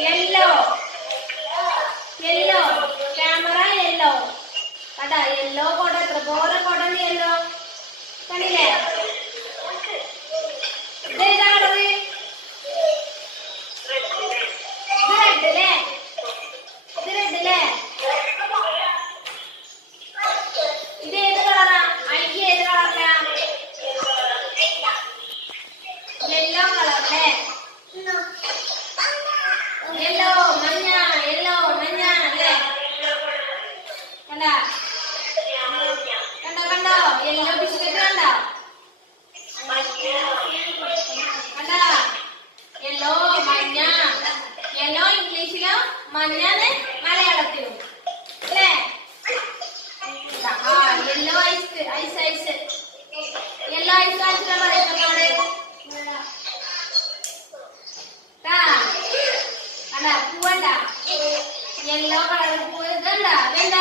Yellow yellow camera yellow കണ്ട? Yellow കോട ത്രികോണ കോട യെല്ലോ കണ്ടില്ലേ? മഞ്ഞാണ് മലയാളത്തിലും. അല്ലേ? ആ yellow ice ice ice yellow ice ആയിട്ടുള്ള പറയുന്നതോടെ പൂവണ്ട. യെല്ലോ കളർ പൂവ്. ഇതണ്ട? വേണ്ട